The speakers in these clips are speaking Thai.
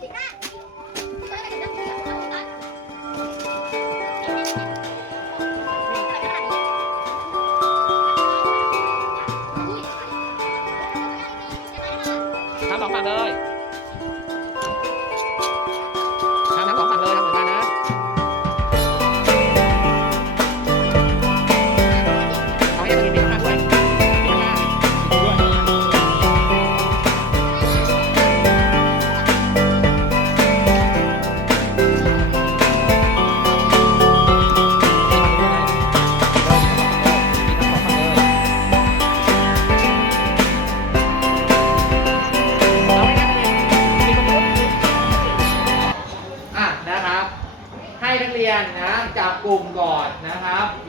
ท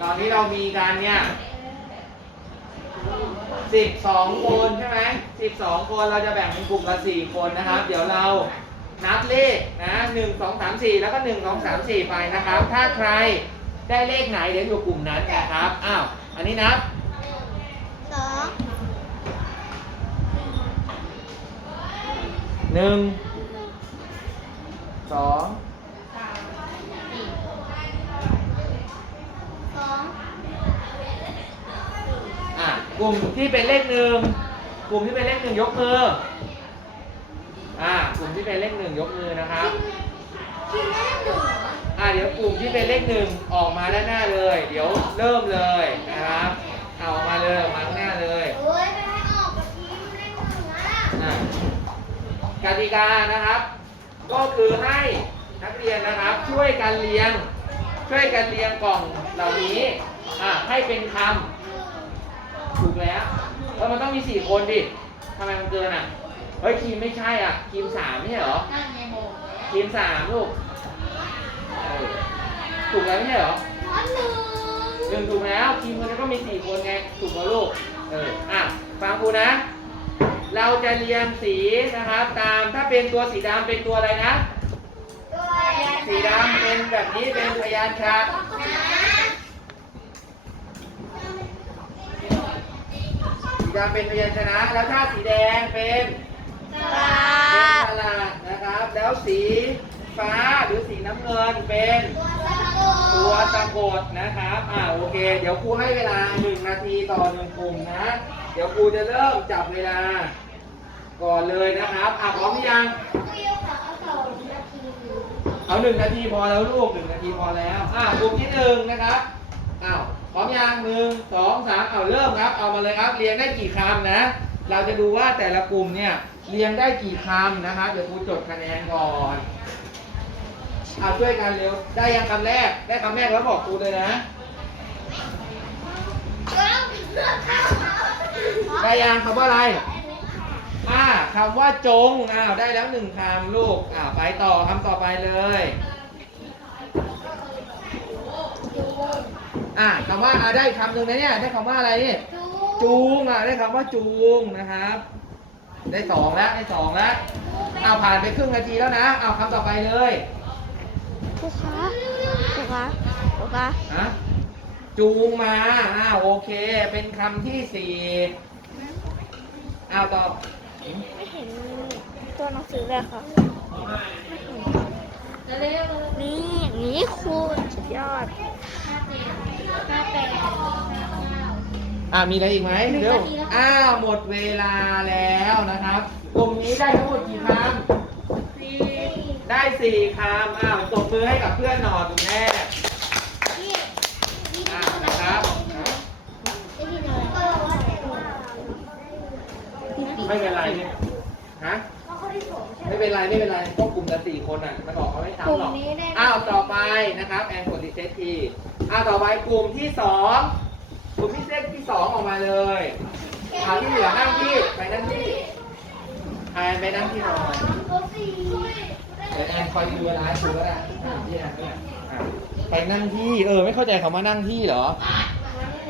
อนนี้เรามีการเนี่ยสิบสองคนใช่ไหมสิบสองคนเราจะแบ่งเป็นกลุ่มละสี่คนนะครับ เดี๋ยวเรานับเลขนะหนึ่งสองสามสี่แล้วก็หนึ่งสองสามสี่ไปนะครับ ถ้าใครได้เลขไหนเดี๋ยวอยู่กลุ่มนั้นนะครับ อ้าว อันนี้นับสองหนึ่งสอง สอง อะ กลุ่มที่เป็นเลขหนึ่งกลุ่มที่เป็นเลขหนึ่งยกมือ อ่า กลุ่มที่เป็นเลขหนึ่งยกมือนะครับคิดได้หนึ่งเหรออะเดี๋ยวกลุ่มที่เป็นเลขหนึ่งออกมาด้านหน้าเลย เดี๋ยวเริ่มเลยนะครับเอาออกมาเลยออกมาข้างหน้าเลยโอ้ยไม่ให้ออกกับทีมได้หนึ่งอะอะกติกานะครับ ก็คือให้นักเรียนนะครับ ช่วยกันเรียง ช่วยกันเรียงกล่องเหล่านี้อะให้เป็นคำ ถูกแล้วเออมันต้องมีสี่คนดิทำไมมันเกินอะ เฮ้ยคีมไม่ใช่อะคีมสามไม่ใช่เหรอนั่นไงโมคีมสามลูกเออถูกแล้วไม่ใช่เหรออ๋อหนึ่งหนึ่งถูกแล้วทีมมันก็มีสี่คนไงถูกแล้วลูก เอออะฟังครูนะ เราจะเรียงสีนะครับ ตามถ้าเป็นตัวสีดำเป็นตัวอะไรนะ สีดำเป็นแบบนี้เป็นพยานชาสี ดำเป็นพยัญชนะ แล้วถ้าสีแดงเป็นปลาเป็นสลัดนะครับ แล้วสีฟ้าหรือสีน้ำเงินเป็นตัวสะกดนะครับ อ่าโอเค เดี๋ยวครูให้เวลาหนึ่งนาทีต่อหนึ่งกลุ่มนะ เดี๋ยวครูจะเริ่มจับเวลา ก่อนเลยนะครับอะพร้อมหรือยังเอาหนึ่งนาทีพอแล้วลูกหนึ่งนาทีพอแล้ว อะกลุ่มที่หนึ่งนะครับ อ้าวพร้อมยังหนึ่งสองสามเอาเริ่มครับ เอามาเลยครับ เรียงได้กี่คำนะ เราจะดูว่าแต่ละกลุ่มเนี่ยเรียงได้กี่คำนะครับ เดี๋ยวครูจดคะแนนก่อนเอาช่วยกันเร็ว ได้ยังคำแรก ได้คำแรกแล้วบอกครูเลยนะ ได้ยังคำว่าอะไรอ่าคำว่าจงอ้าวได้แล้วหนึ่งคำลูกอ่าไปต่อคำต่อไปเลย อ่าคำว่าอ่าได้คำหนึ่งนะเนี่ย ได้คำว่าอะไรนี่จูงอ่าได้คำว่าจูงนะครับ ได้สองแล้วได้สองแล้วเอาผ่านไปครึ่งนาทีแล้วนะ เอาคำต่อไปเลยครูคะครูคะครูคะฮะจูงมาอ่าโอเค เป็นคำที่สี่เอาต่อไม่เห็นตัวหนังสือเลยค่ะนี่อย่างนี้ครูสุดยอดห้าแปด อ่ามีอะไรอีกไหมหนึ่งเร็วนาทีแล้วค่ะอ้าวหมดเวลาแล้วนะครับกลุ่มนี้ได้ทั้งหมดกี่คำได้สี่คำอ้าวตบมือให้กับเพื่อนหน่อยคุณแม่อ่านะครับไม่เป็นไรเนี่ยฮะไม่เป็นไรไม่เป็นไรพวกกลุ่มละสี่คนอะมันบอกเขาไม่ทำหรอกอ้าวต่อไปนะครับแอนกดรีเซ็ตที อ้าวต่อไปกลุ่มที่สองกลุ่มที่เซตที่สองออกมาเลยอ่าที่เหลือนั่งที่ไปนั่งที่แอนไปนั่งที่หน่อยเดี๋ยวแอนคอยดูเวลาให้ครูก็ได้อะพี่แอนก็ได้อะไปนั่งที่เออไม่เข้าใจคำว่านั่งที่เหรอ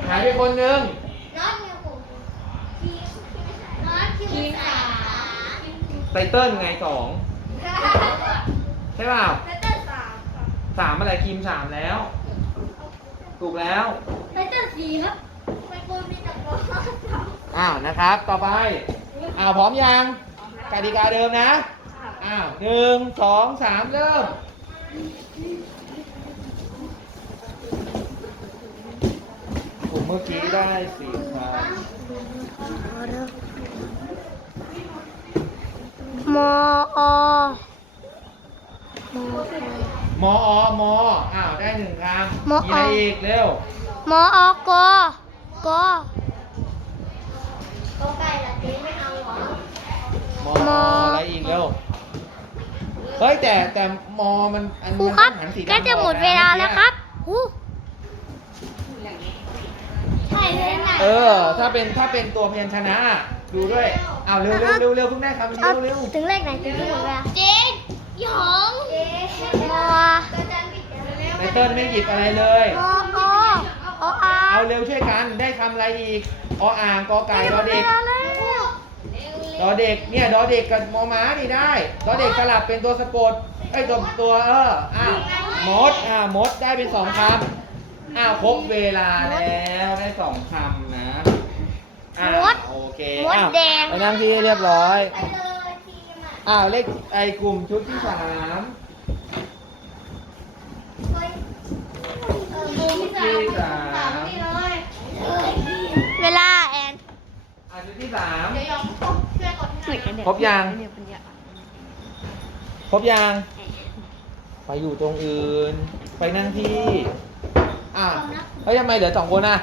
หายไปคนนึงทีมสามไตเติ้ลไงสองใช่เปล่าไตเติ้ลสามสามอะไรคิมสามแล้ว ถูกแล้ว ไตเติ้ลสี่ครับไมโครมีแต่บอลสามอ้าวนะครับ ต่อไป อ้าวพร้อมยังกติกาเดิมนะอ่าอ้าวหนึ่งสองสามเริ่มกลุ่มเมื่อกี้ได้สี่คำมออมอ มออมออ้าวได้หนึ่งคำมอมีอะไรอีกเร็วมออกกอมอมออะไรอีกเร็วเฮ้ยแต่แต่มอมันอันครูมันครับต้องหันสีดำก็จะหมดเวลาแล้วครับหูใช่เลยนะเออ ถ้าเป็นถ้าเป็นตัวพยัญชนะ ดูด้วยอ้าวเร็วเร็วเร็วเร็วเพิ่งได้คำเดีเอายวเร็ว ถึงเลขไหนถึงที่หมดเวลา เจนหยอง มอไตเติ้ลไม่หยิบอะไรเลยมออออาเอาเร็วช่วยกันได้คำอะไรอีกออ่างกอไก่ดอเด็กดอเด็กเนี่ยดอเด็กกับมอม้านี่ได้ดอเด็กสลับเป็นตัวสะกดไอ้ยตัวตัวเอออ้าวมดอ่ามดได้เป็นสองคำอ้าวครบเวลาแล้วได้สองคำนะอ่าโอเคอ้าวไปนั่งที่เรียบร้อย อ้าวเลขไอ้กลุ่มชุดที่สามชุด ที่สามเวลาแอนอ่าชุดที่สามครบยังครบยังไปอยู่ตรงอื่น ไปนั่งที่อะเฮ้ยทำไมเหลือสองคนอะ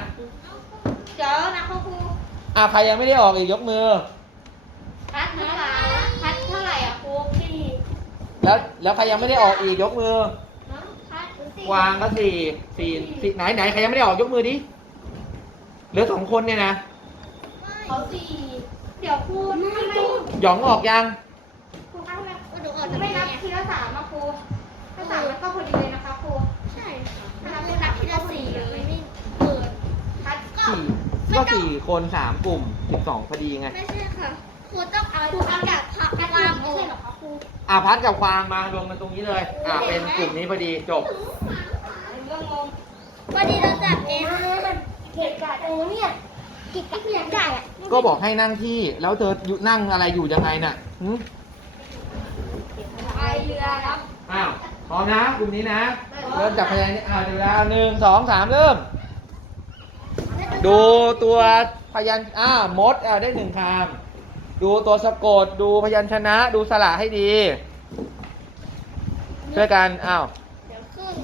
เดี๋ยวนะครูอะใครยังไม่ได้ออกอีกยกมือพัดเท่าไหร่พัดเท่าไหร่อะครูสี่แล้วแล้วใครยังไม่ได้ออกอีกยกมือ พัดสี่วางก็สี่สี่สี่ไหนไหนใครยังไม่ได้ออกยกมือดิเหลือสองคนเนี่ยนะเขาสี่เดี๋ยวครูทำไมหยองออกยังครูคะทำไมเดี๋ยวก่อนไม่นับทีละสามอะครูถ้าสามมันก็พอดีเลยนะคะครูใช่ค่ะถ้านับทีละสี่เลยไม่เกินพัดก็สี่ก็สี่คนสามกลุ่มสิบสองพอดีไงไม่ใช่ค่ะ ครูต้องเอาครูเอาจากผักกลางไม่ใช่หรอคะครูอะพัดกับควางมารวมกันตรงนี้เลย อะเป็นกลุ่มนี้พอดีจบ วันนี้เราจับเองเก็บกาดโอ้เนี่ยเก็บกาดเนี่ยได้อะก็บอกให้นั่งที่แล้วเธออยู่นั่งอะไรอยู่ยังไงน่ะหึพายเรือครับอ้าวพร้อมนะกลุ่มนี้นะเริ่มจากพยานนี้อ่าเดี๋ยวเวลาหนึ่งสองสามเริ่ม ดูตัวพยัญอ่ามดอ่าได้หนึ่งคำ ดูตัวสะกด ดูพยัญชนะ ดูสระให้ดี ช่วยกัน อ้าวเดี๋ยวครึ่ง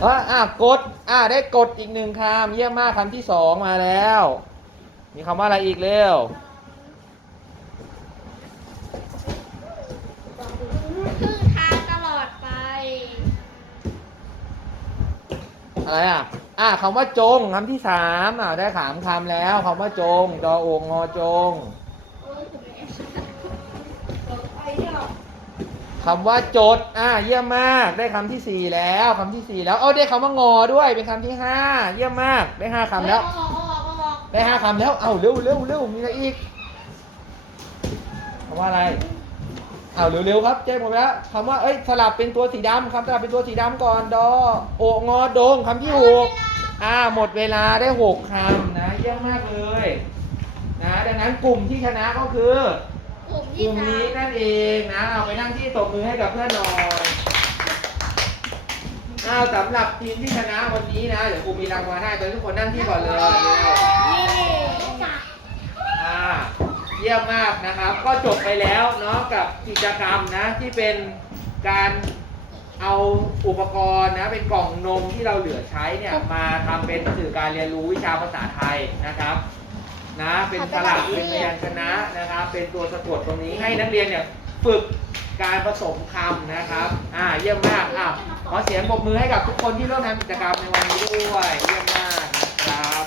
เอออ่ากด อ่าได้กดอีกหนึ่งคำ เยี่ยมมากคำที่สองมาแล้ว มีคำว่าอะไรอีกเร็ว ครึ่งทางตลอดไป อะไรอะ อ่าคำว่าจงคำที่สามอ่าได้สามคำแล้วคำว่าจงดอโองงอจงคำว่าจด อ่า เยี่ยมมาก ได้คำที่สี่แล้วคำที่สี่แล้ว เอ้าได้คำว่างอด้วย เป็นคำที่ห้า เยี่ยมมาก ได้ห้าคำแล้ว ได้ห้าคำแล้ว เอ้าเร็วเร็วเร็วมีอะไรอีกคำว่าอะไร เอ้าเร็วเร็วครับเจ๊หมดแล้วคำว่าเอ้ยสลับเป็นตัวสีดำคำสลับเป็นตัวสีดำก่อนดอโองอโดงคำที่หกอ่าหมดเวลาได้หกคำนะเยี่ยมมากเลยนะดังนั้นกลุ่มที่ชนะก็คือกลุ่มกที่ลุ่มสานี้มนั่นเองนะเอาไปนั่งที่ตบมือให้กับเพื่อนหน่อยอ้าวสำหรับทีมที่ชนะวันนี้นะเดี๋ยวครูมีรางวัลให้ตอนทุกคนนั่งที่ก่อนเลยเร็วเย้จ้ะอ่า เยี่ยมมากนะครับ ก็จบไปแล้วเนาะกับกิจกรรมนะที่เป็นการเอาอุปกรณ์นะเป็นกล่องนมที่เราเหลือใช้เนี่ยมาทำเป็นสื่อการเรียนรู้วิชาภาษาไทยนะครับนะเป็นสลักเป็นพยัญชนะนะครับ เป็นตัวสะกดตรงนี้ให้นักเรียนเนี่ยฝึกการผสมคำนะครับ อ่า เยี่ยมมาก อะขอเสียงปรบมือให้กับทุกคนที่ร่วมทำกิจกรรมในวันนี้ด้วย เยี่ยมมากนะครับ